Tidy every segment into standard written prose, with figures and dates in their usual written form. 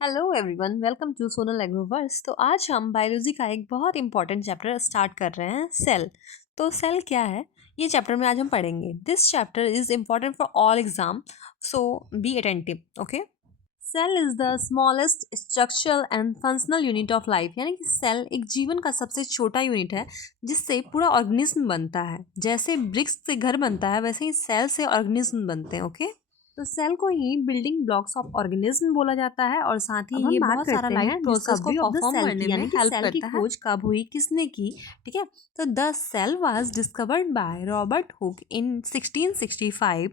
Hello everyone, welcome to Sonal Agroverse. तो आज हम बायोलॉजी का एक बहुत इंपॉर्टेंट चैप्टर स्टार्ट कर रहे हैं, सेल। तो सेल क्या है, ये चैप्टर में आज हम पढ़ेंगे। This chapter is important for all exam, so be attentive. Okay. Cell is the smallest structural and functional unit of life, यानी कि सेल एक जीवन का सबसे छोटा यूनिट है जिससे पूरा ऑर्गेनिज्म बनता है। जैसे ब्रिक्स से घर बनता है, वैसे ही सेल से ऑर्गेनिज्म बनते हैं। ओके। तो सेल को ही बिल्डिंग ब्लॉक्स ऑफ ऑर्गेनिज्म बोला जाता है और साथ ही अब हम ये बात बहुत सारा करते लाइफ हैं प्रोसेस को discovery of the perform cell करने की, में यानी कि हेल्प सेल की करता है। खोज कब हुई, किसने की? ठीक है। तो the cell was discovered by Robert Hooke in 1665।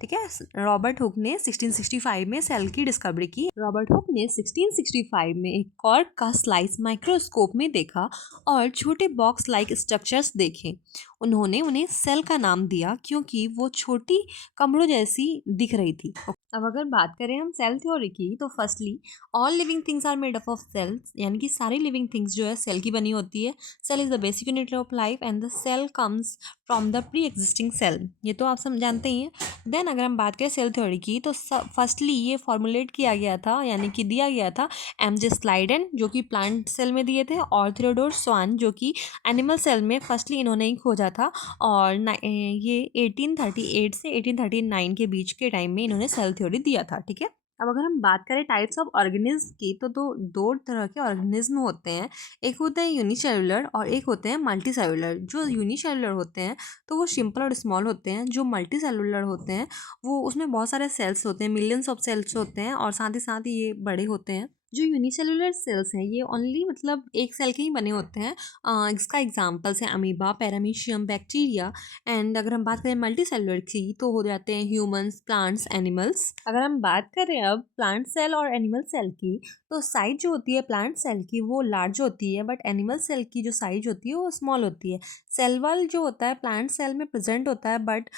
ठीक है। रॉबर्ट हुक ने 1665 में सेल की डिस्कवरी की। रॉबर्ट हुक ने 1665 में एक कॉर्क का स्लाइस माइक्रोस्कोप में देखा और छोटे बॉक्स लाइक स्ट्रक्चर्स देखे। उन्होंने उन्हें सेल का नाम दिया क्योंकि वो छोटी कमरों जैसी दिख रही थी। अब अगर बात करें हम सेल थ्योरी की, तो firstly all living things are made up of cells, यानी कि सारी लिविंग थिंग्स जो है सेल की बनी होती है। Cell is the basic unit of life and the cell comes from the pre existing cell. ये तो आप सब जानते ही हैं। देन अगर हम बात करें सेल थ्योरी की, तो फर्स्टली ये फॉर्मुलेट किया गया था, यानी कि दिया गया था एमजे स्लाइडेन, जो कि प्लांट सेल में दिए थे, और थियोडोर स्वान, जो कि एनिमल सेल में फर्स्टली इन्होंने ही खोजा था। और ये 1838 से 1839 के बीच के टाइम में इन्होंने सेल थ्योरी दिया था। ठीक है। अब अगर हम बात करें टाइप्स ऑफ ऑर्गेनिज्म की, तो दो तरह के ऑर्गेनिज्म होते हैं। एक होते हैं यूनिसेलुलर और एक होते हैं मल्टीसेलुलर। जो यूनिसेलुलर होते हैं तो वो सिंपल और स्मॉल होते हैं। जो मल्टीसेलुलर होते हैं वो उसमें बहुत सारे सेल्स होते हैं, मिलियंस ऑफ सेल्स होते हैं, और साथ ही ये बड़े होते हैं। जो यूनिसेलुलर सेल्स हैं ये ओनली मतलब एक सेल के ही बने होते हैं। इसका एग्जाम्पल्स है अमीबा, पैरामीशियम, बैक्टीरिया। एंड अगर हम बात करें मल्टी सेलुलर की, तो हो जाते हैं ह्यूमंस, प्लांट्स, एनिमल्स। अगर हम बात करें अब प्लांट सेल और एनिमल सेल की, तो साइज जो होती है प्लांट सेल की वो लार्ज होती है, बट एनिमल सेल की जो साइज होती है वो स्मॉल होती है। सेल वॉल जो होता है प्लांट सेल में प्रेजेंट होता है, बट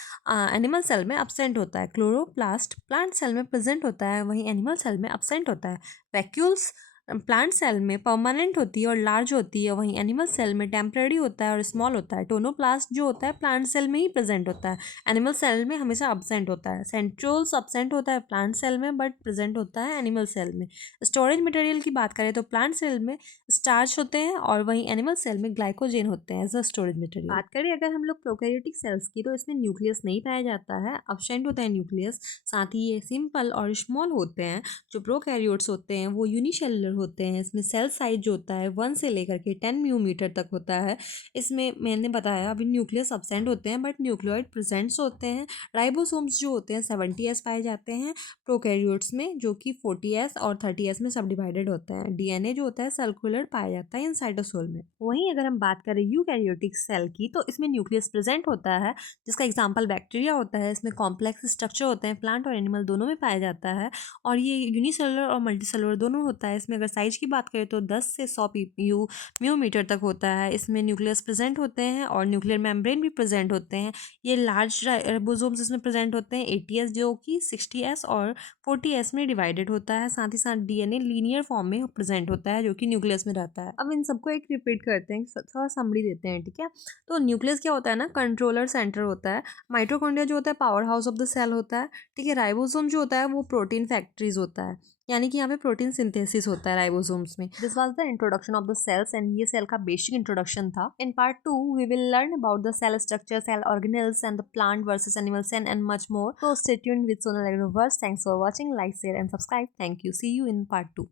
एनिमल सेल में अब्सेंट होता है। क्लोरोप्लास्ट प्लांट सेल में प्रेजेंट होता है, वहीं एनिमल सेल में अब्सेंट होता है। वैक्यूल्स प्लांट सेल में परमानेंट होती है और लार्ज होती है, वहीं एनिमल सेल में टेम्पररी होता है और स्मॉल होता है। टोनोप्लास्ट जो होता है प्लांट सेल में ही प्रेजेंट होता है, एनिमल सेल में हमेशा अब्सेंट होता है। सेंट्रोल्स अब्सेंट होता है प्लांट सेल में, बट प्रेजेंट होता है एनिमल सेल में। स्टोरेज मटेरियल की बात करें तो प्लांट सेल में स्टार्च होते हैं और वहीं एनिमल सेल में ग्लाइकोजेन होते हैं एज अ स्टोरेज मटेरियल। बात करें अगर हम लोग प्रोकैरियोटिक सेल्स की, तो इसमें न्यूक्लियस नहीं पाया जाता है, अब्सेंट होता है न्यूक्लियस। साथ ही ये सिंपल और स्मॉल होते हैं। जो प्रोकैरियोट्स होते हैं वो यूनिसेलुलर होते हैं। इसमें सेल साइज जो होता है 1 से लेकर के 10 म्यूमीटर तक होता है। इसमें मैंने बताया अभी न्यूक्लियस अब्सेंट होते हैं, बट न्यूक्लियोइड प्रेजेंट्स होते हैं। राइबोसोम्स जो होते हैं 70s पाए जाते हैं प्रोकैरियोट्स में, जो कि 40s और 30s में सब डिवाइडेड होते हैं। डीएनए जो होता है सर्कुलर पाया जाता है इन साइटोसोल में। वहीं अगर हम बात करें यूकैरियोटिक सेल की, तो इसमें न्यूक्लियस प्रेजेंट होता है, जिसका एग्जाम्पल बैक्टीरिया होता है। इसमें कॉम्प्लेक्स स्ट्रक्चर होते हैं, प्लांट और एनिमल दोनों में पाया जाता है। और ये यूनिसेलुलर और मल्टीसेलुलर दोनों होता है। इसमें अगर साइज की बात करें तो 10 से 100 म्यूमीटर तक होता है। इसमें न्यूक्लियस प्रेजेंट होते हैं और न्यूक्लियर मेम्ब्रेन भी प्रेजेंट होते हैं। ये लार्ज राइबोसोम्स इसमें प्रेजेंट होते हैं 80s, जो कि 60s और 40s में डिवाइडेड होता है। साथ ही साथ डीएनए लीनियर फॉर्म में प्रेजेंट होता है, जो कि न्यूक्लियस में रहता है। अब इन सबको एक रिपीट करते हैं, थोड़ा समरी देते हैं। ठीक है। तो न्यूक्लियस क्या होता है ना, कंट्रोलर सेंटर होता है। माइटोकॉन्ड्रिया जो होता है powerhouse of the cell होता है। ठीक है। राइबोसोम जो होता है वो प्रोटीन फैक्ट्रीज होता है, यानी कि यहाँ पे प्रोटीन सिंथेसिस होता है राइबोसोम्स में। This was the introduction of the cells, and ये सेल का बेसिक इंट्रोडक्शन था। In part 2 we will learn about the cell structure, cell organelles and the plant versus animal cell and much more. So stay tuned with Sonal Agroverse. Thanks for watching. Like, share and subscribe. Thank you. See you in part 2.